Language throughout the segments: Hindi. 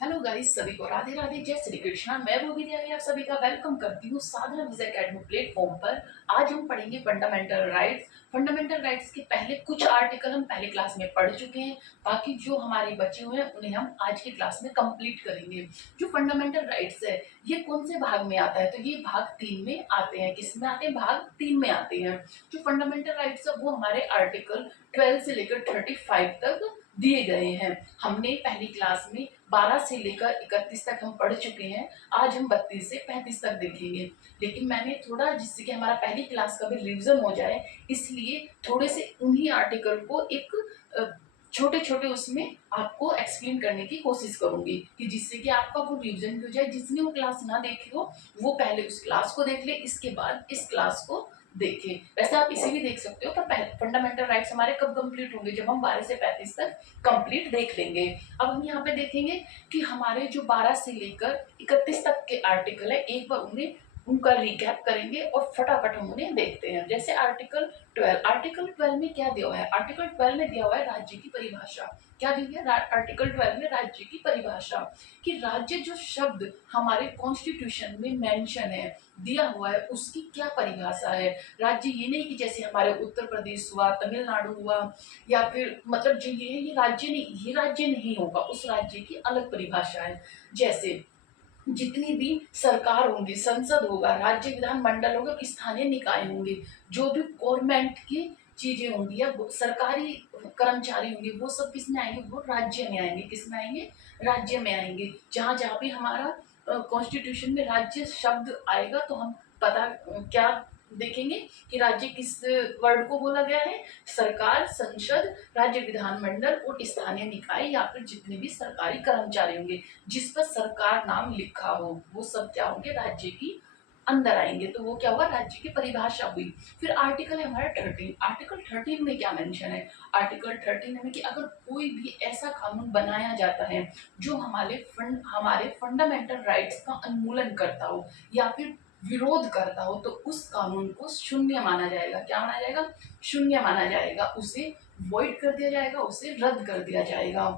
हेलो गाइस, सभी को राधे राधे, जय श्री कृष्णा। मैं वो विद्यार्थी आप सभी का वेलकम करती हूँ साधना विजय एकेडमी प्लेटफॉर्म पर। आज हम पढ़ेंगे फंडामेंटल राइट्स। फंडामेंटल राइट्स के पहले कुछ आर्टिकल हम पहले क्लास में पढ़ चुके हैं। बाकी जो हमारे बचे हुए हैं उन्हें हम आज की क्लास में कंप्लीट करेंगे। जो फंडामेंटल राइट्स है ये कौन से भाग में आता है, तो ये भाग 3 में आते हैं। किस में आते हैं? भाग 3 में आते हैं। जो फंडामेंटल राइट्स है वो हमारे आर्टिकल 12 से लेकर 35 तक दिए गए हैं। हमने पहली क्लास में 12 से लेकर 31 तक हम पढ़ चुके हैं। आज हम 32 से 35 तक देखेंगे। लेकिन मैंने थोड़ा, जिससे कि हमारा पहली क्लास का भी रिवीजन हो जाए, इसलिए थोड़े से उन्हीं आर्टिकल को एक छोटे छोटे उसमें आपको एक्सप्लेन करने की कोशिश करूंगी, कि जिससे कि आपका वो रिवीजन भी हो जाए। जिसने वो क्लास ना देखी हो वो पहले उस क्लास को देख ले, इसके बाद इस क्लास को देखे। वैसे आप इसे भी देख सकते हो, पर फंडामेंटल राइट्स हमारे कब कंप्लीट होंगे? जब हम 12 से 35 तक कंप्लीट देख लेंगे। अब हम यहाँ पे देखेंगे कि हमारे जो 12 से लेकर 31 तक के आर्टिकल है, एक बार उन्हें उनका रिकैप करेंगे और फटाफट हम उन्हें देखते हैं। जैसे आर्टिकल 12 में क्या दिया हुआ है? आर्टिकल 12 में दिया हुआ है राज्य की परिभाषा। क्या दी है आर्टिकल 12 में? राज्य की परिभाषा। कि राज्य जो शब्द हमारे कॉन्स्टिट्यूशन में मेंशन है, दिया हुआ है, उसकी क्या परिभाषा है। राज्य ये नहीं कि जैसे हमारे उत्तर प्रदेश हुआ, तमिलनाडु हुआ, या फिर मतलब जो ये है ये राज्य नहीं, ये राज्य नहीं होगा, उस राज्य की अलग परिभाषा है। जैसे जितनी भी सरकार होंगी, संसद होगा, राज्य विधानमंडल होगा, स्थानीय निकाय होंगे, जो भी गवर्नमेंट की चीजें होंगी या सरकारी कर्मचारी होंगे, वो सब किस में आएंगे? वो राज्य में आएंगे। किस में आएंगे? राज्य में आएंगे। जहां जहां भी हमारा कॉन्स्टिट्यूशन में राज्य शब्द आएगा तो हम पता क्या देखेंगे कि राज्य किस वर्ड को बोला गया है? सरकार, संसद, राज्य विधानमंडल और स्थानीय निकाय, या फिर जितने भी सरकारी कर्मचारी होंगे जिस पर सरकार नाम लिखा हो, वो सब क्या होंगे? राज्य की अंदर आएंगे। तो वो क्या हुआ? राज्य की परिभाषा हुई। फिर आर्टिकल है हमारा 13। आर्टिकल 13 में क्या मेंशन है? आर्टिकल 13 में कि अगर कोई भी ऐसा कानून बनाया जाता है जो हमारे फंडामेंटल राइट्स का उन्मूलन करता हो या फिर विरोध करता हो, तो उस कानून को शून्य माना जाएगा। क्या माना जाएगा? शून्य माना जाएगा। उसे वॉइड कर दिया जाएगा, उसे रद्द कर दिया जाएगा।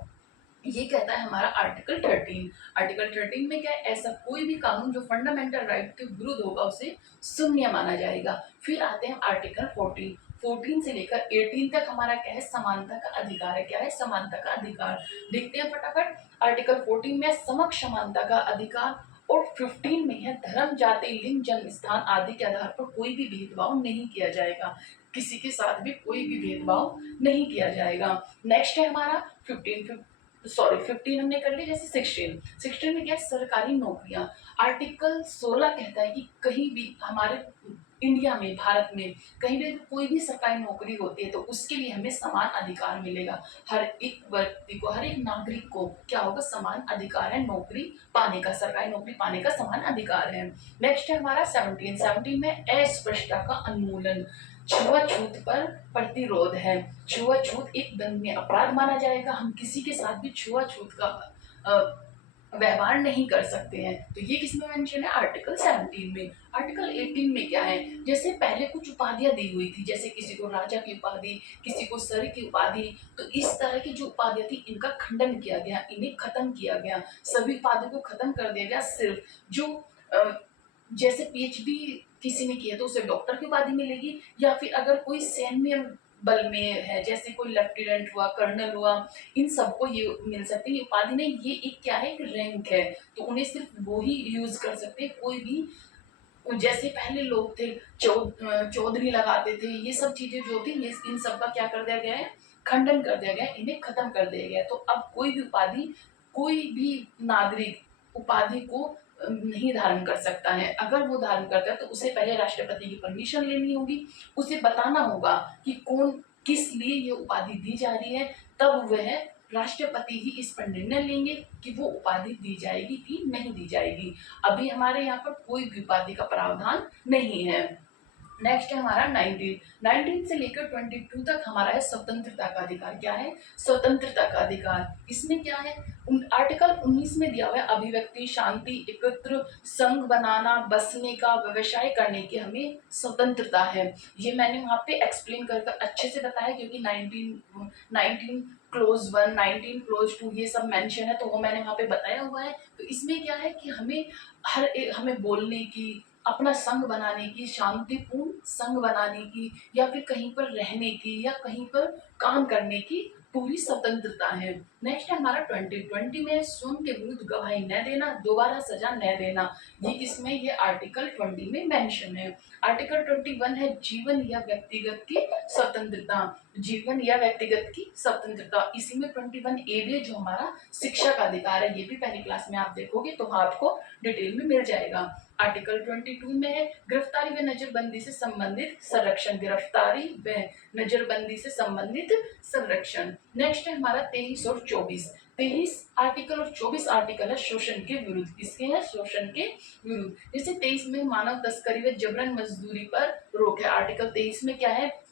ये कहता है हमारा आर्टिकल 13। आर्टिकल 13 में क्या है? ऐसा कोई भी कानून जो फंडामेंटल राइट के विरुद्ध होगा उसे शून्य माना जाएगा। फिर आते हैं आर्टिकल 14। 14 से लेकर 18 तक हमारा क्या है? समानता का अधिकार है। क्या है? समानता का अधिकार। देखते हैं फटाफट। आर्टिकल 14 में समक्ष समानता का अधिकार, और 15 में है धर्म, जाति, लिंग, जन्म स्थान आदि के आधार पर कोई भी भेदभाव नहीं किया जाएगा। किसी के साथ भी कोई भी भेदभाव नहीं किया जाएगा। नेक्स्ट है हमारा 15 हमने कर लिया। जैसे 16 में क्या है? सरकारी नौकरियां। आर्टिकल 16 कहता है कि कहीं भी हमारे इंडिया में, भारत में कहीं भी कोई भी सरकारी नौकरी होती है तो उसके लिए हमें समान अधिकार मिलेगा। हर एक व्यक्ति को, हर एक नागरिक को क्या होगा? समान अधिकार है नौकरी पाने का, सरकारी नौकरी पाने का समान अधिकार है। नेक्स्ट है हमारा 17 में अस्पृश्यता का उन्मूलन। छुआछूत पर प्रतिरोध है। छुआछूत एक दंडनीय अपराध माना जाएगा। हम किसी के साथ भी छुआछूत का व्यवहार नहीं कर सकते हैं। तो ये किसमें मेंशन है? आर्टिकल 17 में। आर्टिकल 18 में क्या है? जैसे पहले कुछ उपाधियां दी हुई थी, जैसे किसी को राजा की उपाधि, किसी को सर की उपाधि, तो इस तरह की जो उपाधियां थी इनका खंडन किया गया, इन्हें खत्म किया गया। सभी उपाधि को खत्म कर दिया गया। सिर्फ जो जैसे पीएचडी किसी ने किया तो उसे डॉक्टर की उपाधि मिलेगी, या फिर अगर कोई सैन्य बल में है, जैसे कोई लेफ्टिनेंट हुआ, कर्नल हुआ, इन सबको ये मिल सकती है। उपाधि नहीं, ये एक क्या है? एक रैंक है। तो उन्हें सिर्फ वो ही यूज कर सकते हैं। कोई भी, जैसे पहले लोग थे चौधरी लगाते थे, ये सब चीजें जो थी ये इन सब का क्या कर दिया गया है? खंडन कर दिया गया, इन्हें खत्म कर दिया गया। तो अब कोई भी उपाधि, कोई भी नागरिक उपाधि को नहीं धारण कर सकता है। अगर वो धारण करता है तो उसे पहले राष्ट्रपति की परमिशन लेनी होगी, उसे बताना होगा कि कौन, किस लिए ये उपाधि दी जा रही है, तब वह राष्ट्रपति ही इस पर निर्णय लेंगे कि वो उपाधि दी जाएगी कि नहीं दी जाएगी। अभी हमारे यहाँ पर कोई भी उपाधि का प्रावधान नहीं है। नेक्स्ट है हमारा 19 से लेकर 22 तक हमारा है स्वतंत्रता का अधिकार। क्या है? स्वतंत्रता का अधिकार। इसमें क्या है? आर्टिकल 19 में दिया हुआ है अभिव्यक्ति, शांति, एकत्र, संघ बनाना, बसने का, व्यवसाय करने की हमें स्वतंत्रता है। ये मैंने वहाँ पे एक्सप्लेन कर अच्छे से बताया, क्योंकि 19 क्लोज 1, 19 क्लोज 2 ये सब मेंशन है, तो वो मैंने वहाँ पे बताया हुआ है। तो इसमें क्या है कि हमें बोलने की, अपना संघ बनाने की, शांतिपूर्ण संघ बनाने की, या फिर कहीं पर रहने की, या कहीं पर काम करने की पूरी स्वतंत्रता है। नेक्स्ट है हमारा 20 में स्वयं के विरुद्ध गवाही न देना, दोबारा सजा न देना। ये किसमें? ये आर्टिकल 20 में मेंशन है। आर्टिकल 21 है जीवन या व्यक्तिगत की स्वतंत्रता। जीवन या व्यक्तिगत की स्वतंत्रता। इसी में 21A भी है, जो हमारा शिक्षा का अधिकार है। ये भी पहली क्लास में आप देखोगे तो आपको डिटेल में मिल जाएगा। आर्टिकल 22 में है गिरफ्तारी व नजरबंदी से संबंधित संरक्षण। गिरफ्तारी व नजरबंदी से संबंधित संरक्षण। नेक्स्ट है हमारा 23 और 24। 23 आर्टिकल और 24 आर्टिकल है शोषण के विरुद्ध। किसके हैं? शोषण के विरुद्ध। जैसे 23 में मानव तस्करी व जबरन मजदूरी पर रोक है। आर्टिकल 23 में क्या है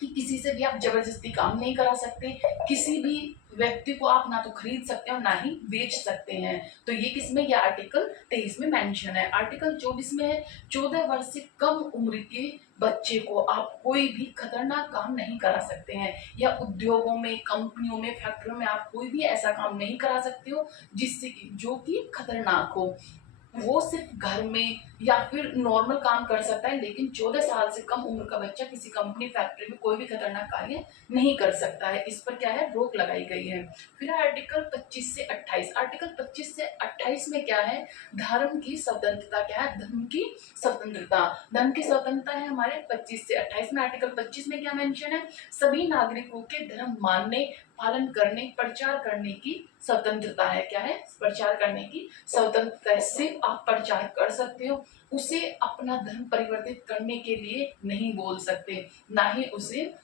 कि किसी से भी आप जबरदस्ती काम नहीं करा सकते, किसी भी व्यक्ति को आप ना तो खरीद सकते हैं और ना ही बेच सकते हैं। तो ये किसमें? ये आर्टिकल 23 में मेंशन है। आर्टिकल 24 में है 14 वर्ष से कम उम्र के बच्चे को आप कोई भी खतरनाक काम नहीं करा सकते हैं, या उद्योगों में, कंपनियों में, फैक्ट्रियों में आप कोई भी ऐसा काम नहीं करा सकते हो जिससे कि जो कि खतरनाक हो। वो सिर्फ घर में या फिर नॉर्मल काम कर सकता है, लेकिन 14 साल से कम उम्र का बच्चा किसी कंपनी, फैक्ट्री में कोई भी खतरनाक कार्य नहीं कर सकता है। इस पर क्या है? रोक लगाई गई है। फिर आर्टिकल 25 से 28। आर्टिकल 25 से 28 में क्या है? धर्म की स्वतंत्रता। क्या है? धर्म की स्वतंत्रता। धर्म की स्वतंत्रता है हमारे 25 से 28 में। आर्टिकल 25 में क्या मेंशन है? सभी नागरिकों के धर्म मानने, पालन करने, प्रचार करने की स्वतंत्रता है। क्या है? प्रचार करने की स्वतंत्रता है। सिर्फ आप प्रचार कर सकते हो, उसे अपना धर्म परिवर्तित करने के लिए नहीं बोल सकते, ना ही उसे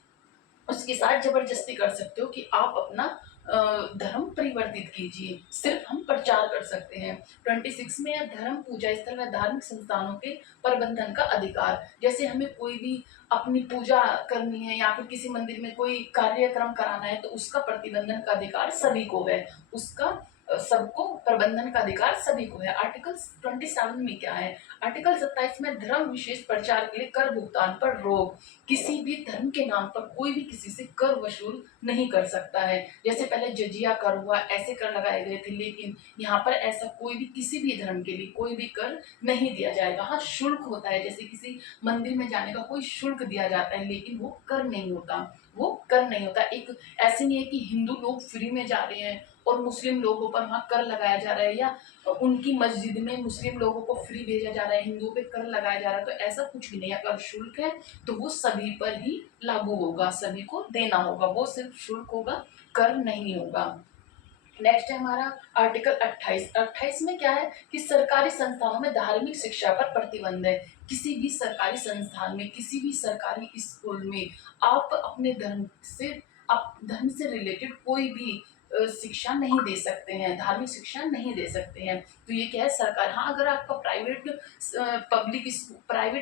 उसके साथ जबरदस्ती कर सकते हो कि आप अपना धर्म परिवर्तित कीजिए। सिर्फ हम प्रचार कर सकते हैं। 26 में है धर्म, पूजा स्थल व धार्मिक संस्थानों के प्रबंधन का अधिकार। जैसे हमें कोई भी अपनी पूजा करनी है या फिर किसी मंदिर में कोई कार्यक्रम कराना है, तो उसका प्रतिबंधन का अधिकार सभी को है। उसका सबको प्रबंधन का अधिकार सभी को है। आर्टिकल 27 में क्या है? आर्टिकल 27 में धर्म विशेष प्रचार के लिए कर भुगतान पर रोक। किसी भी धर्म के नाम पर कोई भी किसी से कर वसूल नहीं कर सकता है। जैसे पहले जजिया कर हुआ, ऐसे कर लगाए गए थे, लेकिन यहाँ पर ऐसा कोई भी किसी भी धर्म के लिए कोई भी कर नहीं दिया जाएगा। हाँ, शुल्क होता है, जैसे किसी मंदिर में जाने का कोई शुल्क दिया जाता है, लेकिन वो कर नहीं होता। वो कर नहीं होता। एक ऐसे नहीं है कि हिंदू लोग फ्री में जा रहे हैं और मुस्लिम लोगों पर वहाँ कर लगाया जा रहा है, या उनकी मस्जिद में मुस्लिम लोगों को फ्री भेजा जा रहा है, हिंदुओं पे कर लगाया जा रहा है। तो ऐसा कुछ भी नहीं है। अगर शुल्क है तो वो सभी पर ही लागू होगा, सभी को देना होगा। वो सिर्फ शुल्क होगा, कर नहीं होगा। नेक्स्ट है हमारा आर्टिकल 28। 28 में क्या है कि सरकारी संस्थानों में धार्मिक शिक्षा पर प्रतिबंध है। किसी भी सरकारी संस्थान में, किसी भी सरकारी स्कूल में आप अपने धर्म से रिलेटेड कोई भी शिक्षा नहीं दे सकते हैं, धार्मिक शिक्षा नहीं दे सकते हैं। तो ये क्या है? सरकार। हाँ, अगर आपका प्राइवेट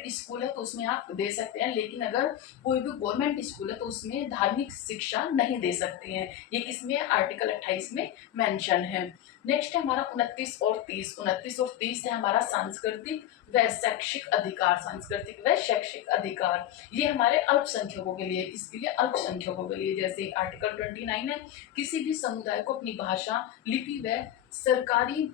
स्कूल है तो उसमें आप दे सकते हैं, लेकिन अगर कोई भी गवर्नमेंट स्कूल है तो उसमें धार्मिक शिक्षा नहीं दे सकते हैं। ये किसमें? आर्टिकल 28 में मेंशन है। नेक्स्ट है हमारा 29 और 30। 29 और 30 है हमारा सांस्कृतिक व शैक्षिक अधिकार। सांस्कृतिक व शैक्षिक अधिकार ये हमारे अल्पसंख्यकों के लिए। किसके लिए? अल्पसंख्यकों के लिए। जैसे आर्टिकल 29 है किसी भी समुदाय को अपनी भाषा, लिपि व सरकारी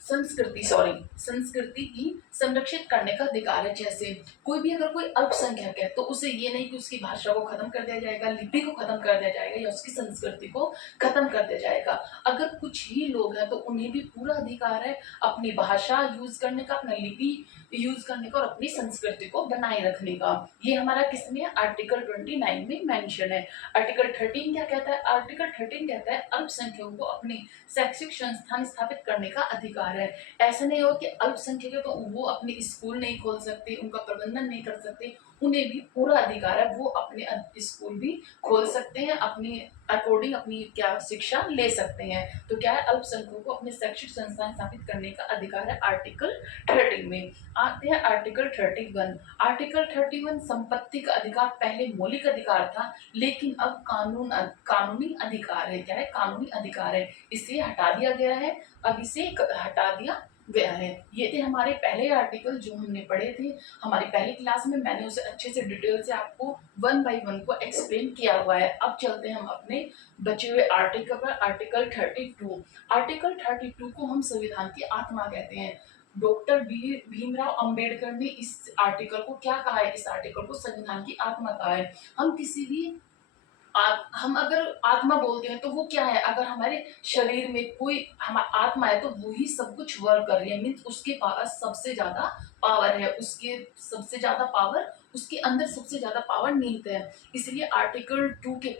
संस्कृति की संरक्षित करने का अधिकार है। जैसे कोई भी अगर कोई अल्पसंख्यक है तो उसे ये नहीं कि उसकी भाषा को खत्म कर दिया जाएगा, लिपि को खत्म कर दिया जाएगा, या उसकी संस्कृति को खत्म कर दिया जाएगा। अगर कुछ ही लोग हैं तो उन्हें भी पूरा अधिकार है अपनी भाषा यूज करने का, अपना लिपि यूज करने का और अपनी संस्कृति को बनाए रखने का। ये हमारा किसमें? आर्टिकल 29 में मेंशन है। आर्टिकल 13 क्या कहता है? आर्टिकल 13 कहता है अल्पसंख्यकों को अपने शैक्षिक संस्था संस्थान स्थापित करने का अधिकार है। ऐसा नहीं हो कि अल्पसंख्यक है तो वो अपने स्कूल नहीं खोल सकते, उनका प्रबंधन नहीं कर सकते, उन्हें भी पूरा अधिकार है, वो अपने स्कूल भी खोल सकते हैं, अपनी अकॉर्डिंग अपनी क्या शिक्षा ले सकते हैं। तो क्या है, अल्पसंख्यकों को अपने शैक्षिक संस्थान स्थापित करने का अधिकार है आर्टिकल 30 में। आते हैं आर्टिकल 31। आर्टिकल 31 संपत्ति का अधिकार पहले मौलिक अधिकार था, लेकिन अब कानूनी अधिकार है। क्या है, कानूनी अधिकार है, इसे हटा दिया गया है, अब इसे हटा दिया गया है। ये थे हमारे पहले आर्टिकल जो हमने पढ़े थे हमारी पहली क्लास में। मैंने उसे अच्छे से डिटेल से आपको 1 बाय 1 को एक्सप्लेन किया हुआ है। अब चलते हैं हम अपने बचे हुए आर्टिकल पर। आर्टिकल 32। आर्टिकल 32 को हम संविधान की आत्मा कहते हैं। डॉक्टर भीमराव अंबेडकर ने इस आर्टिकल को क्या कहा है, इस आर्टिकल को संविधान की आत्मा कहा है। हम किसी भी हम अगर आत्मा बोलते हैं तो वो क्या है, अगर हमारे शरीर में कोई हमारा आत्मा है तो वो ही सब कुछ वर्क कर रही है, मीन्स उसके पास सबसे ज्यादा पावर है, उसके सबसे ज्यादा पावर, उसके अंदर सबसे ज्यादा पावर निहित है। इसलिए आर्टिकल 2 के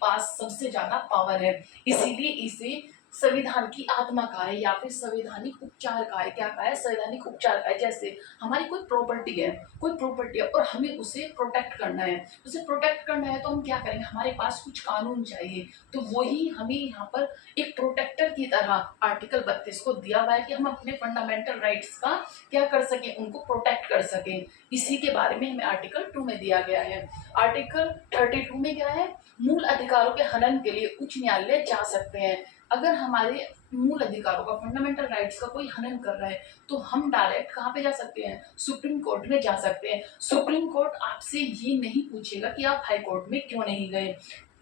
पास सबसे ज्यादा पावर है, इसीलिए इसे संविधान की आत्मा का है या फिर संवैधानिक उपचार का है। क्या का है, संवैधानिक उपचार का है। जैसे हमारी कोई प्रॉपर्टी है और हमें उसे प्रोटेक्ट करना है, उसे प्रोटेक्ट करना है तो हम क्या करेंगे, हमारे पास कुछ कानून चाहिए, तो वही हमें यहाँ पर एक प्रोटेक्टर की तरह आर्टिकल 32 को दिया हुआ है कि हम अपने फंडामेंटल राइट्स का क्या कर सकें, उनको प्रोटेक्ट कर सकें। इसी के बारे में हमें आर्टिकल 2 में दिया गया है। आर्टिकल 32 में क्या है, मूल अधिकारों के हनन के लिए उच्च न्यायालय जा सकते हैं। अगर हमारे मूल अधिकारों का, फंडामेंटल राइट्स का कोई हनन कर रहा है तो हम डायरेक्ट कहाँ पे जा सकते हैं, सुप्रीम कोर्ट में जा सकते हैं। सुप्रीम कोर्ट आपसे ये नहीं पूछेगा कि आप हाई कोर्ट में क्यों नहीं गए।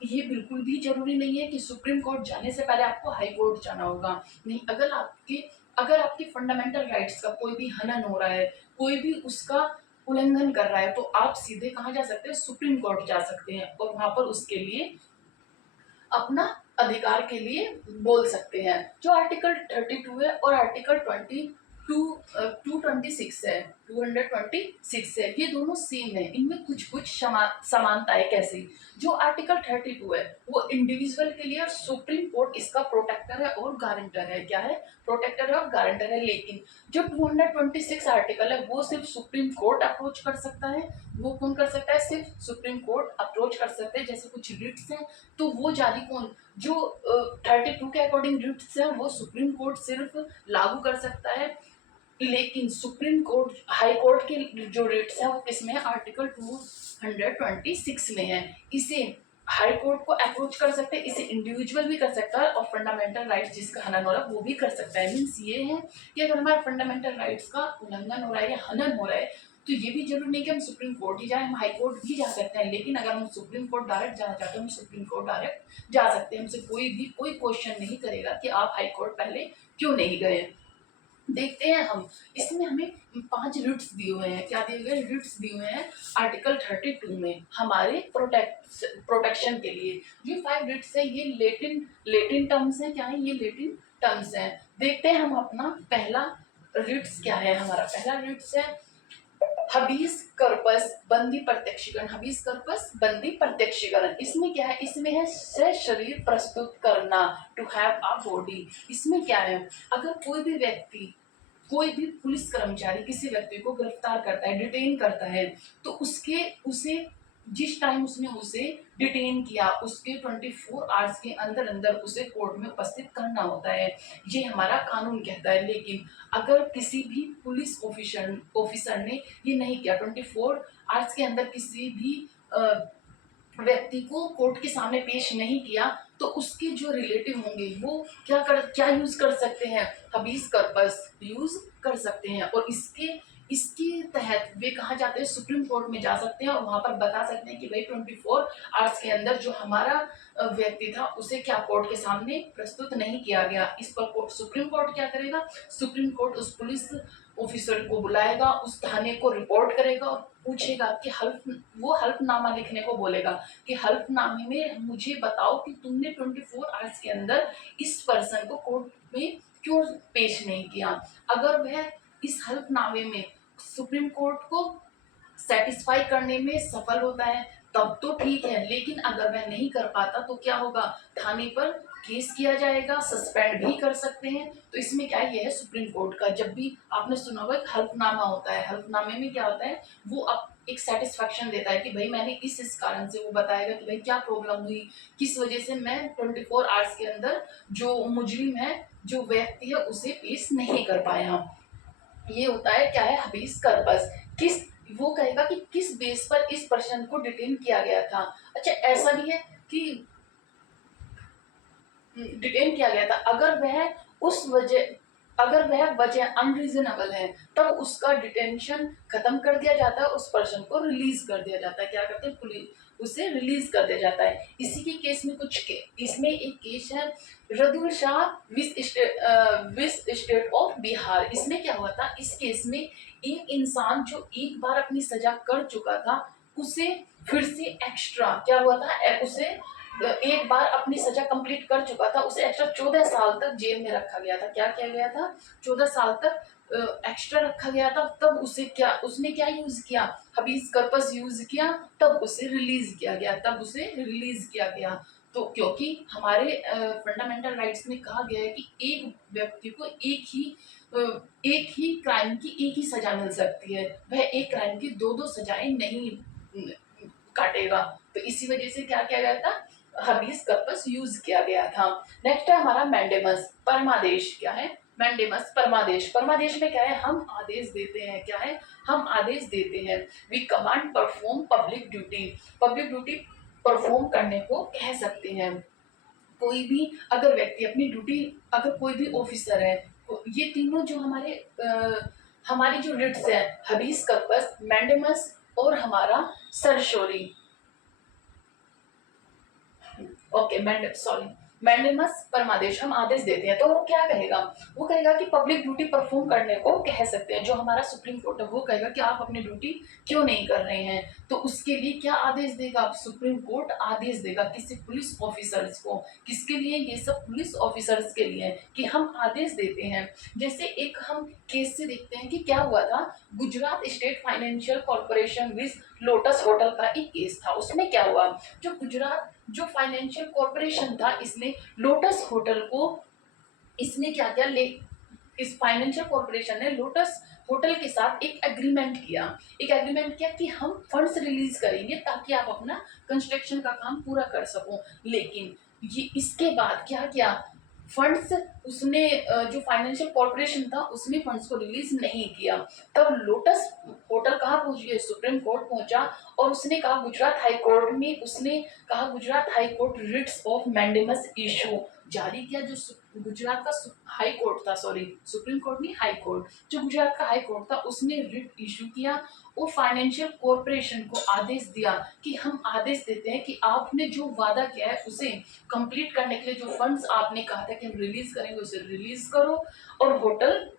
ये बिल्कुल भी जरूरी नहीं है कि सुप्रीम कोर्ट जाने से पहले आपको हाई कोर्ट जाना होगा। नहीं, अगर आपके फंडामेंटल राइट्स का कोई भी हनन हो रहा है, कोई भी उसका उल्लंघन कर रहा है, तो आप सीधे कहाँ जा सकते हैं, सुप्रीम कोर्ट जा सकते हैं और वहां पर उसके लिए अपना अधिकार के लिए बोल सकते हैं। जो आर्टिकल 32 है और आर्टिकल 226 है, 226 है, ये दोनों सेम है, इनमें कुछ कुछ समानताएं। कैसे, जो आर्टिकल 32 है वो इंडिविजुअल के लिए और सुप्रीम कोर्ट इसका प्रोटेक्टर है और गारंटर है। क्या है, प्रोटेक्टर है और गारंटर है। लेकिन जो 226 आर्टिकल है वो सिर्फ सुप्रीम कोर्ट अप्रोच कर सकता है। वो कौन कर सकता है, सिर्फ सुप्रीम कोर्ट अप्रोच कर सकते हैं। जैसे कुछ रिट्स हैं तो वो जारी कौन, जो 32 के अकॉर्डिंग रिट्स है वो सुप्रीम कोर्ट सिर्फ लागू कर सकता है। लेकिन सुप्रीम कोर्ट, हाई कोर्ट के जो रिट्स है वो किसमें है, आर्टिकल 226 में है। इसे हाई कोर्ट को अप्रोच कर सकते हैं, इसे इंडिविजुअल भी कर सकता है और फंडामेंटल राइट्स जिसका हनन हो रहा है वो भी कर सकता है। मीन्स ये है कि अगर हमारे फंडामेंटल राइट्स का उल्लंघन हो रहा है या हनन हो रहा है तो ये भी जरूरी नहीं कि हम सुप्रीम कोर्ट ही जाए, हम हाई कोर्ट भी जा सकते हैं। लेकिन अगर हम सुप्रीम कोर्ट डायरेक्ट जाना चाहते हैं, हम सुप्रीम कोर्ट डायरेक्ट जा सकते हैं। हमसे कोई क्वेश्चन नहीं करेगा कि आप हाई कोर्ट पहले क्यों नहीं गए। देखते हैं हम, इसमें हमें 5 रिट्स दिए हुए हैं। क्या दिए गए, रिट्स दिए हुए हैं आर्टिकल 32 में हमारे प्रोटेक्शन के लिए। जो 5 रिट्स है ये लेटिन टर्म्स हैं। क्या है, ये लेटिन टर्म्स हैं। देखते हैं हम अपना पहला रिट्स क्या है। हमारा पहला रिट्स है हबीस कर्पस बंदी प्रत्यक्षीकरण। हबीस कर्पस बंदी प्रत्यक्षीकरण, इसमें क्या है, इसमें है शरीर प्रस्तुत करना, टू हैव अ बॉडी। इसमें क्या है, अगर कोई भी पुलिस कर्मचारी किसी व्यक्ति को गिरफ्तार करता है, डिटेन करता है, तो उसे जिस टाइम उसने उसे डिटेन किया उसके 24 आवर्स के अंदर अंदर उसे कोर्ट में उपस्थित करना होता है, ये हमारा कानून कहता है। लेकिन अगर किसी भी पुलिस ऑफिसर ने ये नहीं किया, 24 आवर्स के अंदर किसी भी व्यक्ति को कोर्ट के सामने पेश नहीं किया, तो उसके जो रिलेटिव होंगे वो क्या यूज कर सकते हैं, हबीस कर्पस यूज कर सकते हैं। और इसके तहत वे कहाँ जाते हैं, सुप्रीम कोर्ट में जा सकते हैं और वहां पर बता सकते हैं कि भाई 24 आवर्स के अंदर जो हमारा व्यक्ति था उसे क्या कोर्ट के सामने प्रस्तुत नहीं किया गया। इस पर सुप्रीम कोर्ट क्या करेगा, सुप्रीम कोर्ट उस पुलिस ऑफिसर को बुलाएगा, उस थाने को रिपोर्ट करेगा और पूछेगा कि हल्फनामा लिखने को बोलेगा कि हल्फनामे में मुझे बताओ कि तुमने 24 आवर्स के अंदर इस पर्सन को कोर्ट में क्यों पेश नहीं किया। अगर वह इस हल्फनामे में सुप्रीम कोर्ट को सेटिस्फाई करने में सफल होता है तब तो ठीक है, लेकिन अगर वह नहीं कर पाता तो क्या होगा, थाने पर केस किया जाएगा, सस्पेंड भी कर सकते हैं। तो इसमें क्या है, ये है सुप्रीम कोर्ट का। जब भी आपने सुना होगा एक हल्फनामा होता है, हल्फनामे में क्या होता है, वो अब एक सेटिस्फेक्शन देता है कि भाई मैंने इस कारण से, वो बताएगा कि भाई क्या प्रॉब्लम हुई, किस वजह से मैं 24 आवर्स के अंदर जो मुजरिम है, जो व्यक्ति है, उसे पेश नहीं कर पाया। ये होता है क्या है, हबीस कर्पस। किस, वो कहेगा कि किस बेस पर इस पर्सन को डिटेन किया गया था। अच्छा, ऐसा भी है कि डिटेन किया गया था, अगर वह वजह अनरीजनेबल है, तब उसका डिटेंशन खत्म कर दिया जाता है, उस पर्सन को रिलीज कर दिया जाता है। क्या करते हैं, पुलिस उसे रिलीज कर दिया जाता है। इसी के केस में इसमें एक केस है रदुल शाह विस स्टेट ऑफ बिहार। इसमें क्या हुआ था, इस केस में एक इंसान जो एक बार अपनी सजा कर चुका था, उसे फिर से एक्स्ट्रा क्या हुआ था, उसे एक बार अपनी सजा कंप्लीट कर चुका था, उसे एक्स्ट्रा 14 साल तक जेल में रखा गया था। क्या किया गया था, 14 साल तक एक्स्ट्रा रखा गया था। तब उसने क्या यूज किया, हबीस कर्पस यूज किया, तब उसे रिलीज किया गया। तो क्योंकि हमारे फंडामेंटल राइट्स में कहा गया है कि एक व्यक्ति को एक ही क्राइम की एक ही सजा मिल सकती है, वह एक क्राइम की दो सजाएं नहीं काटेगा। तो इसी वजह से क्या किया गया था, हबीस कर्पस यूज किया गया था। नेक्स्ट है हमारा मैंडेमस परमादेश। क्या है, मैंडेमस परमादेश में क्या है, हम आदेश देते हैं। क्या है, हम आदेश देते हैं। We command perform public duty perform करने को कह सकते हैं। कोई भी अगर व्यक्ति अपनी ड्यूटी, अगर कोई भी ऑफिसर है, ये तीनों जो हमारी जो रिट्स है, हबीस कर्पस, मैंडेमस और हमारा सरशोरी, ओके मैंडेमस परमादेश, हम आदेश देते हैं। तो वो क्या कहेगा, वो कहेगा कि पब्लिक ड्यूटी परफॉर्म करने को कह सकते हैं। जो हमारा सुप्रीम कोर्ट है वो कहेगा कि आप अपनी ड्यूटी क्यों नहीं कर रहे हैं, तो उसके लिए क्या आदेश देगा, सुप्रीम कोर्ट आदेश देगा किसी पुलिस ऑफिसर्स को। किसके लिए, ये सब पुलिस ऑफिसर्स के लिए कि हम आदेश देते हैं। जैसे एक हम केस से देखते हैं कि क्या हुआ था, Gujarat state financial corporation with lotus hotel का एक केस था। उसमें क्या हुआ, जो फाइनेंशियल कॉर्पोरेशन था, इसने लोटस होटल को, इसने क्या किया, इस फाइनेंशियल कॉर्पोरेशन ने लोटस होटल के साथ एक एग्रीमेंट किया कि हम फंड्स रिलीज करेंगे ताकि आप अपना कंस्ट्रक्शन का काम पूरा कर सको। लेकिन ये इसके बाद क्या किया, फंड्स उसने जो फाइनेंशियल कॉर्पोरेशन था उसने फंड्स को रिलीज नहीं किया। तब लोटस होटल कहाँ पहुंच गया, सुप्रीम कोर्ट पहुंचा, और उसने कहा Gujarat high court writs of mandamus issue जारी किया। जो गुजरात का हाई कोर्ट था, सॉरी सुप्रीम कोर्ट नहीं, हाई कोर्ट, जो गुजरात का हाई कोर्ट था, उसने रिट इशू किया और फाइनेंशियल कॉर्पोरेशन को आदेश दिया कि हम आदेश देते हैं कि आपने जो वादा किया है उसे कंप्लीट करने के लिए, जो फंड्स आपने कहा था कि हम रिलीज करेंगे उसे रिलीज करो, और होटल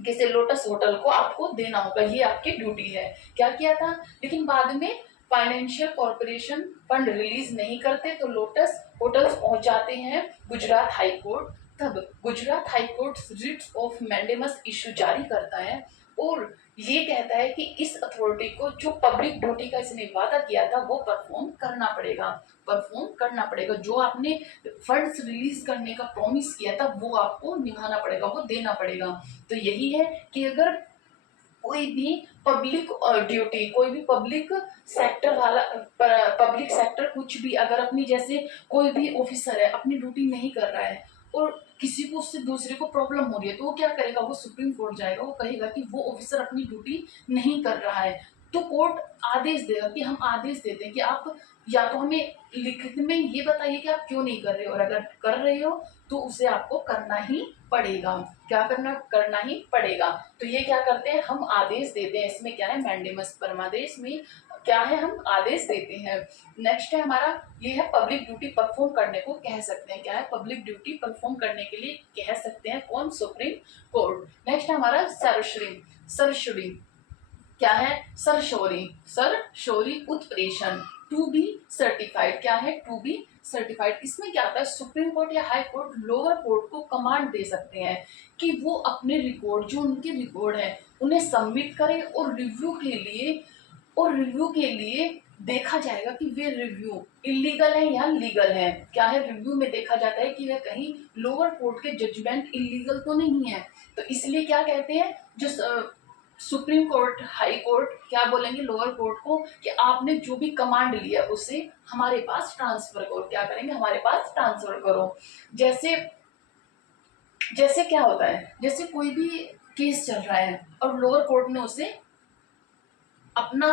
किसी लोटस होटल को आपको देना होगा, ये आपकी ड्यूटी है। क्या किया था, लेकिन बाद में फाइनेंशियल कॉर्पोरेशन फंड रिलीज नहीं करते, तो लोटस होटल्स पहुंच जाते हैं गुजरात हाई कोर्ट। तब Gujarat high court writs of mandamus issue जारी करता है और ये कहता है कि इस अथॉरिटी को जो पब्लिक ड्यूटी का इसने वादा किया था वो परफॉर्म करना पड़ेगा। जो आपने फंड्स रिलीज करने का प्रॉमिस किया था वो आपको निभाना पड़ेगा, वो देना पड़ेगा। तो यही है कि अगर कोई भी पब्लिक ड्यूटी, कोई भी पब्लिक सेक्टर कुछ भी, अगर अपनी, जैसे कोई भी ऑफिसर है अपनी ड्यूटी नहीं कर रहा है और किसी को, उससे दूसरे को प्रॉब्लम हो रही है, तो वो क्या करेगा, वो सुप्रीम कोर्ट जाएगा, वो कहेगा कि वो ऑफिसर अपनी ड्यूटी नहीं कर रहा है। तो कोर्ट आदेश देगा कि हम आदेश देते हैं कि आप या तो हमें लिखित में ये बताइए कि आप क्यों नहीं कर रहे हो, और अगर कर रहे हो तो उसे आपको करना ही पड़ेगा। क्या करना ही पड़ेगा। तो ये क्या करते हैं, हम आदेश देते हैं। इसमें क्या है, मैंडेमस परमादेश में क्या है, हम आदेश देते हैं। नेक्स्ट है हमारा, ये है पब्लिक ड्यूटी परफॉर्म करने को कह सकते हैं। क्या है, पब्लिक ड्यूटी परफॉर्म करने के लिए कह सकते हैं कौन, सुप्रीम कोर्ट। नेक्स्ट है हमारा सरशुरी। क्या है, सरशोरी उत्प्रेषण, टू बी सर्टिफाइड। क्या है, टू बी सर्टिफाइड। इसमें क्या होता है, सुप्रीम कोर्ट या हाई कोर्ट लोअर कोर्ट को कमांड दे सकते हैं कि वो अपने रिकॉर्ड, जो उनके रिकॉर्ड है, उन्हें सबमिट करें और रिव्यू के लिए और रिव्यू के लिए देखा जाएगा कि वे रिव्यू इलीगल है या लीगल है। क्या है, रिव्यू में देखा जाता है कि वह कहीं लोअर कोर्ट के जजमेंट इलीगल तो नहीं है। तो इसलिए क्या कहते हैं, जो सुप्रीम कोर्ट, हाई कोर्ट क्या बोलेंगे लोअर कोर्ट को कि आपने जो भी कमांड लिया उसे हमारे पास ट्रांसफर करो। क्या करेंगे, हमारे पास ट्रांसफर करो। जैसे जैसे क्या होता है, जैसे कोई भी केस चल रहा है और लोअर कोर्ट ने उसे अपना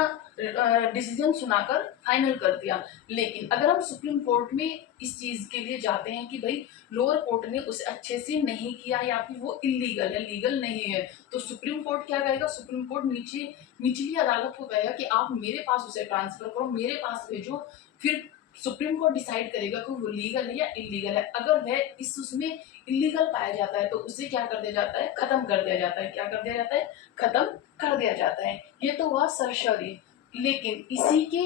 डिसीजन सुनाकर फाइनल कर दिया, लेकिन अगर हम सुप्रीम कोर्ट में इस चीज के लिए जाते हैं कि भाई लोअर कोर्ट ने उसे अच्छे से नहीं किया या फिर वो इलीगल है, लीगल नहीं है, तो सुप्रीम कोर्ट क्या करेगा, सुप्रीम कोर्ट निचली अदालत को कहेगा कि आप मेरे पास उसे ट्रांसफर करो, मेरे पास भेजो। फिर सुप्रीम कोर्ट डिसाइड करेगा कि वो लीगल है या इलीगल है। अगर वह इस उसमें इलीगल पाया जाता है तो उसे क्या कर दिया जाता है, खत्म कर दिया जाता है। क्या कर दिया जाता है, खत्म कर दिया जाता है। ये तो हुआ सरसरी। लेकिन इसी के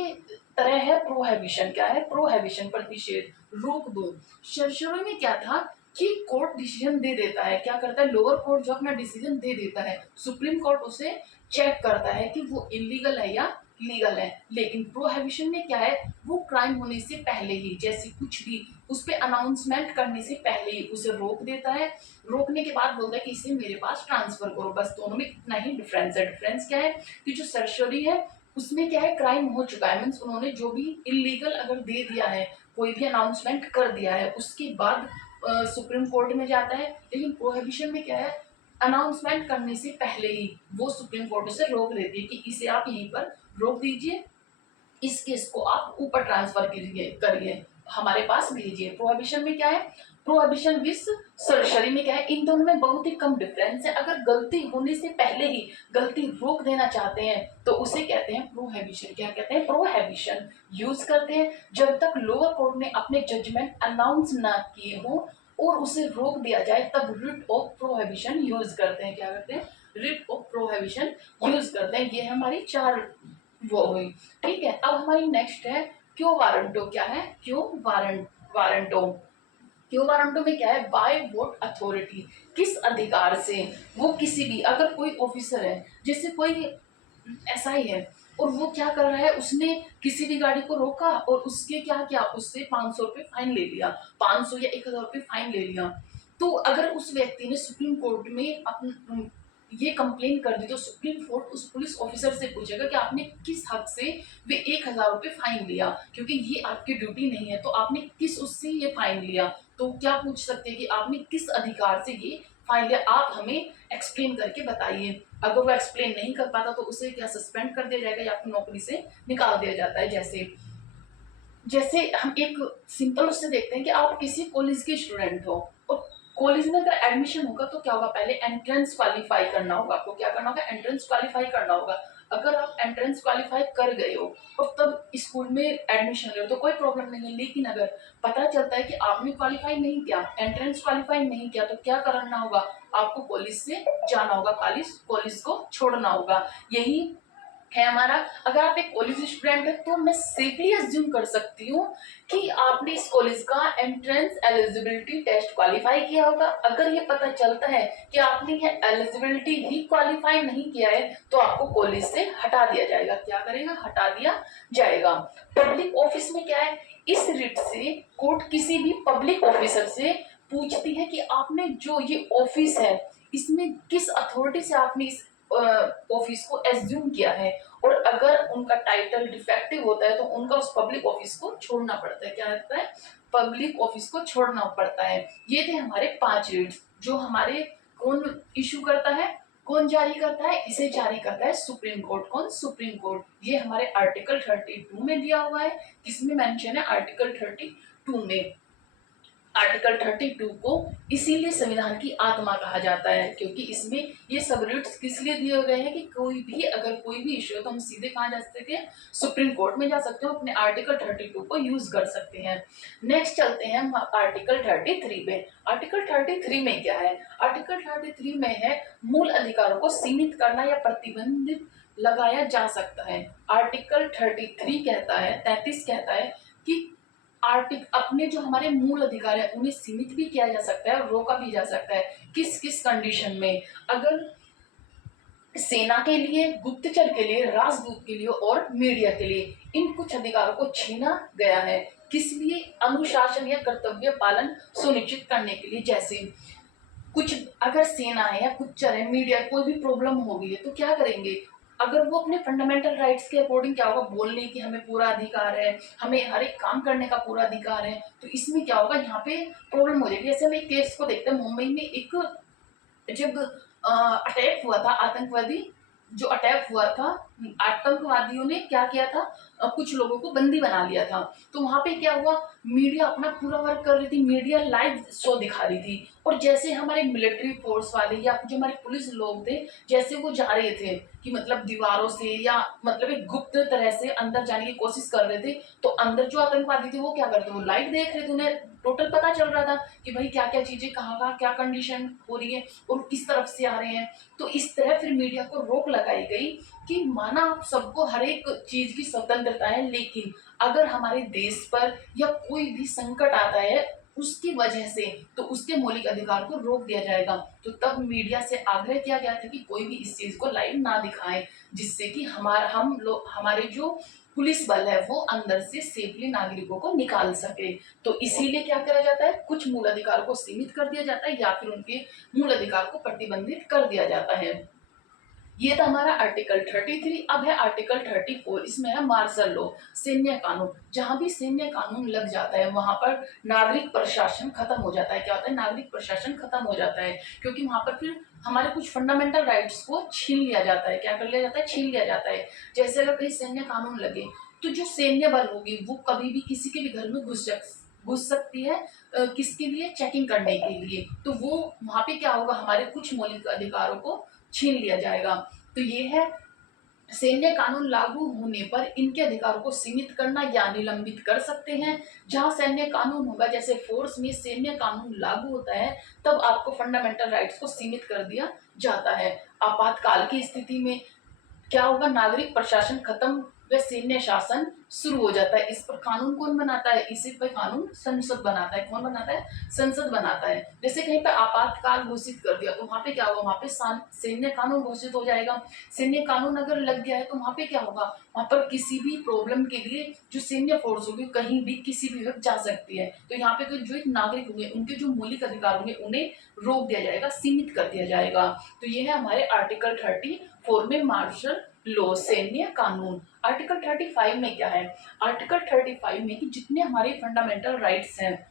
तरह है प्रोहिबिशन। क्या है, प्रोहिबिशन, प्रतिषेध, रोक दो। सरसरी में क्या था कि कोर्ट डिसीजन दे देता है, क्या करता है, लोअर कोर्ट जो अपना डिसीजन दे देता है, सुप्रीम कोर्ट उसे चेक करता है कि वो इलीगल है या लीगल है। लेकिन प्रोहिबिशन में क्या है, वो क्राइम होने से पहले ही, जैसे कुछ भी उस पर अनाउंसमेंट करने से पहले ही उसे रोक देता है। रोकने के बाद बोलता है कि इसे मेरे पास ट्रांसफर करो। बस दोनों में इतना ही डिफरेंस है। डिफरेंस क्या है कि जो सर्जरी है उसमें क्या है, क्राइम हो चुका है, मीन्स उन्होंने जो भी इलीगल अगर दे दिया है, कोई भी अनाउंसमेंट कर दिया है, उसके बाद सुप्रीम कोर्ट में जाता है। लेकिन प्रोहिबिशन में क्या है, अनाउंसमेंट करने से पहले ही वो सुप्रीम कोर्ट से रोक देती है कि इसे आप यहीं पर रोक दीजिए, इस केस को आप ऊपर ट्रांसफर करिए, हमारे पास भेजिए। प्रोहिबिशन में क्या है, प्रोहिबिशन विद सर्जरी में क्या है, इन दोनों में बहुत ही कम डिफरेंस है। अगर गलती होने से पहले ही गलती रोक देना चाहते हैं तो उसे कहते हैं प्रोहिबिशन। क्या कहते हैं, प्रोहिबिशन यूज करते हैं जब तक लोअर कोर्ट ने अपने जजमेंट अनाउंस ना किए हो और उसे रोक दिया जाए, तब रिट ऑफ प्रोहिबिशन यूज करते हैं। क्या करते हैं, रिट ऑफ प्रोहिबिशन यूज करते हैं। ये हमारी चार वो हुई। ठीक है, अब हमारी नेक्स्ट है क्यों वारंटो। क्या है, क्यों वारंटो। क्यों वारंटो में क्या है, बाय वोट अथॉरिटी, किस अधिकार से वो किसी भी, अगर कोई ऑफिसर है, जैसे कोई एसआई है और वो क्या कर रहा है, उसने किसी भी गाड़ी को रोका और उसके क्या किया, उससे 500 रुपये फाइन ले लिया, 500 या 1000 रुपये फाइन ले लिया। तो अगर उस व्यक्ति ने सुप्रीम कोर्ट में अपन ये कंप्लेन कर दी तो सुप्रीम कोर्ट उस पुलिस ऑफिसर से पूछेगा कि आपने किस हक से वे 1000 रुपये फाइन लिया, क्योंकि ये आपकी ड्यूटी नहीं है, तो आपने किस उससे ये फाइन लिया। तो क्या पूछ सकते हैं कि आपने किस अधिकार से ये फाइन लिया, आप हमें एक्सप्लेन करके बताइए। अगर वो एक्सप्लेन नहीं कर पाता तो उसे क्या सस्पेंड कर दिया जाएगा या फिर नौकरी से निकाल दिया जाता है। जैसे जैसे हम एक सिंपल उससे देखते हैं कि आप किसी कॉलेज के स्टूडेंट हो और कॉलेज में अगर एडमिशन होगा तो क्या होगा, पहले एंट्रेंस क्वालिफाई करना होगा। आपको क्या करना होगा, एंट्रेंस क्वालिफाई करना होगा। अगर आप एंट्रेंस क्वालिफाई कर गए हो और तब स्कूल में एडमिशन ले हो तो कोई प्रॉब्लम नहीं है। लेकिन अगर पता चलता है कि आपने क्वालिफाई नहीं किया, एंट्रेंस क्वालिफाई नहीं किया, तो क्या करना होगा, आपको कॉलेज से जाना होगा, कॉलेज को छोड़ना होगा। यही है हमारा। अगर आप एक कॉलेज स्टूडेंट है तो मैं सेफली अज्यूम कर सकती हूँ कि आपने इस कॉलेज का एंट्रेंस एलिजिबिलिटी टेस्ट क्वालिफाई किया होगा। अगर ये पता चलता है कि आपने ये एलिजिबिलिटी ही क्वालिफाई नहीं किया है तो आपको कॉलेज से हटा दिया जाएगा। क्या करेगा, हटा दिया जाएगा। पब्लिक ऑफिस में क्या है, इस रिट से कोर्ट किसी भी पब्लिक ऑफिसर से पूछती है कि आपने जो ये ऑफिस है इसमें किस अथॉरिटी से आपने इस ऑफिस को एज्यूम किया है, और अगर उनका टाइटल डिफेक्टिव होता है तो उनका उस पब्लिक ऑफिस को छोड़ना पड़ता है। क्या होता है, पब्लिक ऑफिस को छोड़ना पड़ता है। ये थे हमारे 5 रीड्स जो हमारे कौन इशू करता है, कौन जारी करता है, इसे जारी करता है सुप्रीम कोर्ट। कौन, सुप्रीम कोर्ट। ये हमारे आर्टिकल 32 में दिया हुआ है। किसमें मेंशन है, आर्टिकल 32 में। आर्टिकल 32 को इसीलिए संविधान की आत्मा कहा जाता है, क्योंकि इसमें ये सब रिट्स किस लिए दिए गए हैं कि कोई भी अगर कोई भी इश्यू है तो हम सीधे कहाँ जा सकते हैं, सुप्रीम कोर्ट में जा सकते हो, अपने आर्टिकल 32 को यूज कर सकते हैं। नेक्स्ट चलते हैं हम आर्टिकल 33 पे। आर्टिकल 33 में क्या है, आर्टिकल 33 में है मूल अधिकारों को सीमित करना या प्रतिबंधित लगाया जा सकता है। आर्टिकल 33 कहता है, 33 कहता है कि अपने जो हमारे मूल अधिकार है उन्हें सीमित भी किया जा सकता है और रोका भी जा सकता है। किस किस कंडीशन में, अगर सेना के लिए, गुप्तचर के लिए, राजदूत के लिए और मीडिया के लिए इन कुछ अधिकारों को छीना गया है। किस लिए? अनुशासन या कर्तव्य पालन सुनिश्चित करने के लिए। जैसे कुछ अगर सेना है या गुप्तचर है, मीडिया, कोई भी प्रॉब्लम हो गई है तो क्या करेंगे? अगर वो अपने फंडामेंटल राइट्स के अकॉर्डिंग क्या होगा, बोलने की हमें पूरा अधिकार है, हमें हर एक काम करने का पूरा अधिकार है, तो इसमें क्या होगा, यहाँ पे प्रॉब्लम हो जाएगी। जैसे हम एक केस को देखते हैं, मुंबई में एक जब अटैक हुआ था, आतंकवादी जो अटैक हुआ था, आतंकवादियों ने क्या किया था, कुछ लोगों को बंदी बना लिया था। तो वहां पे क्या हुआ, मीडिया अपना पूरा वर्क कर रही थी, मीडिया लाइव शो दिखा रही थी, और जैसे हमारे मिलिट्री फोर्स वाले या जो हमारे पुलिस लोग थे, जैसे वो जा रहे थे कि मतलब दीवारों से या मतलब एक गुप्त तरह से अंदर जाने की कोशिश कर रहे थे, तो अंदर जो आतंकवादी थे वो क्या करते, वो लाइव देख रहे थे, उन्हें टोटल पता चल रहा था कि भाई क्या क्या चीजें कहाँ कहाँ क्या कंडीशन हो रही है और किस तरफ से आ रहे हैं। तो इस तरह फिर मीडिया को रोक लगाई गई कि माना आप सबको हर एक चीज की स्वतंत्रता है, लेकिन अगर हमारे देश पर या कोई भी संकट आता है उसकी वजह से, तो उसके मौलिक अधिकार को रोक दिया जाएगा। तो तब मीडिया से आग्रह किया गया था कि कोई भी इस चीज को लाइव ना दिखाए, जिससे कि हमारे जो पुलिस बल है वो अंदर से सेफली नागरिकों को निकाल सके। तो इसीलिए क्या करा जाता है, कुछ मूल अधिकार को सीमित कर दिया जाता है या फिर उनके मूल अधिकार को प्रतिबंधित कर दिया जाता है। ये था हमारा आर्टिकल 33। अब है आर्टिकल 34, इसमें है मार्शल लॉ, सैन्य कानून। जहां भी सैन्य कानून लग जाता है वहां पर नागरिक प्रशासन खत्म हो जाता है। क्या होता है, नागरिक प्रशासन खत्म हो जाता है, क्योंकि वहां पर फिर हमारे कुछ फंडामेंटल राइट्स को छीन लिया जाता है। क्या कर लिया जाता है, छीन लिया जाता है। जैसे अगर कहीं सैन्य कानून लगे तो जो सैन्य बल होगी वो कभी भी किसी के भी घर में घुस सकती है, किसके लिए, चेकिंग करने के लिए। तो वो वहां पे क्या होगा, हमारे कुछ मौलिक अधिकारों को छीन लिया जाएगा। तो ये है, सैन्य कानून लागू होने पर इनके अधिकारों को सीमित करना या निलंबित कर सकते हैं। जहां सैन्य कानून होगा, जैसे फोर्स में सैन्य कानून लागू होता है, तब आपको फंडामेंटल राइट्स को सीमित कर दिया जाता है। आपातकाल की स्थिति में क्या होगा, नागरिक प्रशासन खत्म व सैन्य शासन शुरू हो जाता है। इस पर कानून कौन बनाता है, इसी पर कानून संसद बनाता है। कौन बनाता है, संसद बनाता है। जैसे कहीं पर आपातकाल घोषित कर दिया तो वहां पे क्या होगा, वहां पे सैन्य कानून घोषित हो जाएगा। सैन्य कानून अगर लग गया है तो वहां पे क्या होगा, वहां पर किसी भी प्रॉब्लम के लिए जो सैन्य फोर्स होगी कहीं भी किसी भी वक्त जा सकती है। तो यहाँ पे जो एक नागरिक होंगे उनके जो मौलिक अधिकार होंगे उन्हें रोक दिया जाएगा, सीमित कर दिया जाएगा। तो ये है हमारे आर्टिकल 34 में मार्शल लॉ, सैन्य कानून। आर्टिकल 35 में क्या है, आर्टिकल 35 में कि जितने हमारे फंडामेंटल राइट्स हैं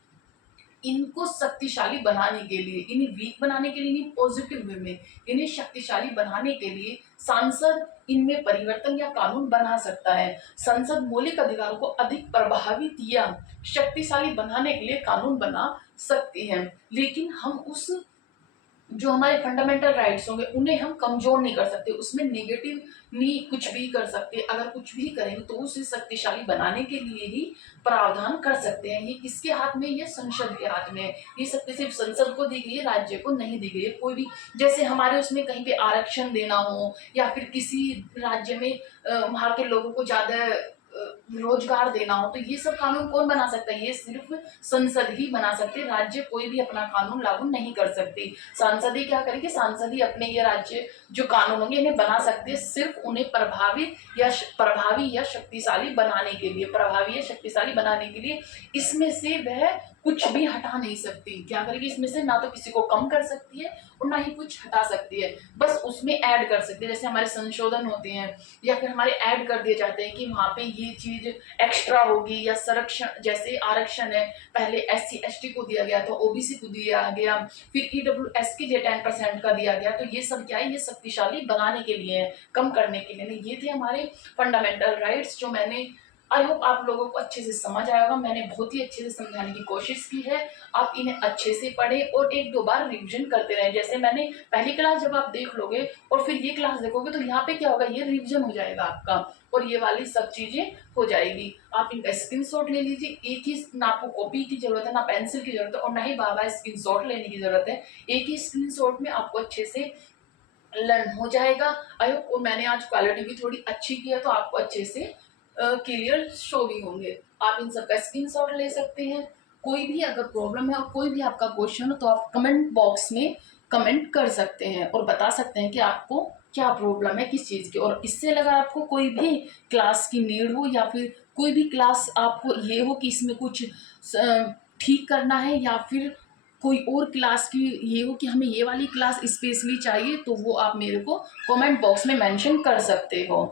इनको शक्तिशाली बनाने के लिए, इन्हें वीक बनाने के लिए, इन्हें पॉजिटिव वे में, इन्हें शक्तिशाली बनाने के लिए सांसद इनमें परिवर्तन या कानून बना सकता है। संसद मौलिक अधिकारों को अधिक प्रभावित या शक्तिशाली बनाने के लिए कानून बना सकती है, लेकिन हम उस जो हमारे फंडामेंटल राइट्स होंगे उन्हें हम कमजोर नहीं कर सकते, उसमें नेगेटिव नहीं कुछ भी कर सकते। अगर कुछ भी करेंगे तो उसे शक्तिशाली बनाने के लिए ही प्रावधान कर सकते हैं। ये किसके हाथ में, ये संसद के हाथ में है। ये शक्ति सिर्फ संसद को दी गई है, राज्य को नहीं दी गई है। कोई भी, जैसे हमारे उसमें कहीं पे आरक्षण देना हो या फिर किसी राज्य में वहां के लोगों को ज्यादा रोजगार देना हो, तो ये सब कानून कौन बना सकता है, ये सिर्फ संसद ही बना सकते हैं। राज्य कोई भी अपना कानून लागू नहीं कर सकती। सांसद ही क्या करेंगे, सांसद ही अपने ये राज्य जो कानून होंगे इन्हें बना सकते हैं, सिर्फ उन्हें प्रभावी या शक्तिशाली बनाने के लिए, प्रभावी या शक्तिशाली बनाने के लिए। इसमें से वह कुछ भी हटा नहीं सकती। क्या करेगी, इसमें से ना तो किसी को कम कर सकती है और ना ही कुछ हटा सकती है, बस उसमें ऐड कर सकती है। जैसे हमारे संशोधन होते हैं या फिर हमारे ऐड कर दिए जाते हैं कि वहां पे ये चीज एक्स्ट्रा होगी, या संरक्षण, जैसे आरक्षण है, पहले SC ST को दिया गया था, OBC को दिया गया, फिर EWS के लिए 10% का दिया गया। तो ये सब क्या है, ये शक्तिशाली बनाने के लिए है, कम करने के लिए नहीं। ये थे हमारे फंडामेंटल राइट्स जो मैंने, आई होप आप लोगों को अच्छे से समझ आया होगा। मैंने बहुत ही अच्छे से समझाने की कोशिश की है। आप इन्हें अच्छे से पढ़ें और एक दो बार रिवीजन करते रहें। जैसे मैंने पहली क्लास जब आप देख लोगे और फिर ये क्लास देखोगे तो यहाँ पे क्या होगा, ये रिवीजन हो जाएगा आपका और ये वाली सब चीजें हो जाएगी। आप इनका स्क्रीनशॉट ले लीजिए। एक ही, ना आपको कॉपी की जरूरत है, ना पेंसिल की जरूरत है और ना ही बार बार स्क्रीनशॉट लेने की जरूरत है। एक ही स्क्रीनशॉट में आपको अच्छे से लर्न हो जाएगा। आई होप मैंने आज क्वालिटी भी थोड़ी अच्छी की है तो आपको अच्छे से क्लियर शो भी होंगे। आप इन सब का स्क्रीनशॉट ले सकते हैं। कोई भी अगर प्रॉब्लम है और कोई भी आपका क्वेश्चन हो तो आप कमेंट बॉक्स में कमेंट कर सकते हैं और बता सकते हैं कि आपको क्या प्रॉब्लम है किस चीज़ की। और इससे अगर आपको कोई भी क्लास की नीड हो या फिर कोई भी क्लास आपको ये हो कि इसमें कुछ ठीक करना है, या फिर कोई और क्लास की ये हो कि हमें ये वाली क्लास स्पेशली चाहिए, तो वो आप मेरे को कमेंट बॉक्स में मेंशन कर सकते हो।